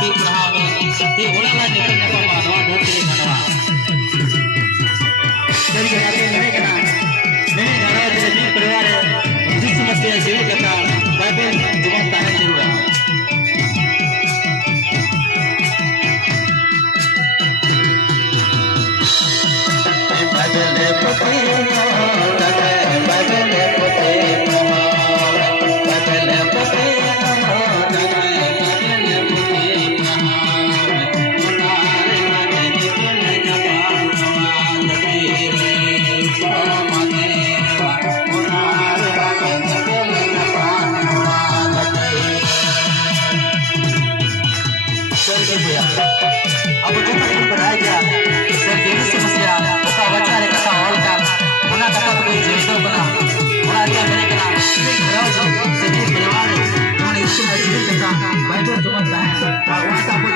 di Prahawe di ulama di Penjara Padwa Dotri Padwa dari kata mereka मैंने घरों के लिए परिवार जिस समस्या से कथा बाइबल जुबान ताने जरूर बाइबल पते बाइबल पते बाइबल पते अब जो तक बनाया गया सर देवी समस्या का बच्चा रे कथा हॉल का होना कथा कोई जेतो बना होना क्या मेरे के नाम राव जो सभी परिवार उन्होंने इसको मजबूर कथा बाइबल जुबान है और वहां का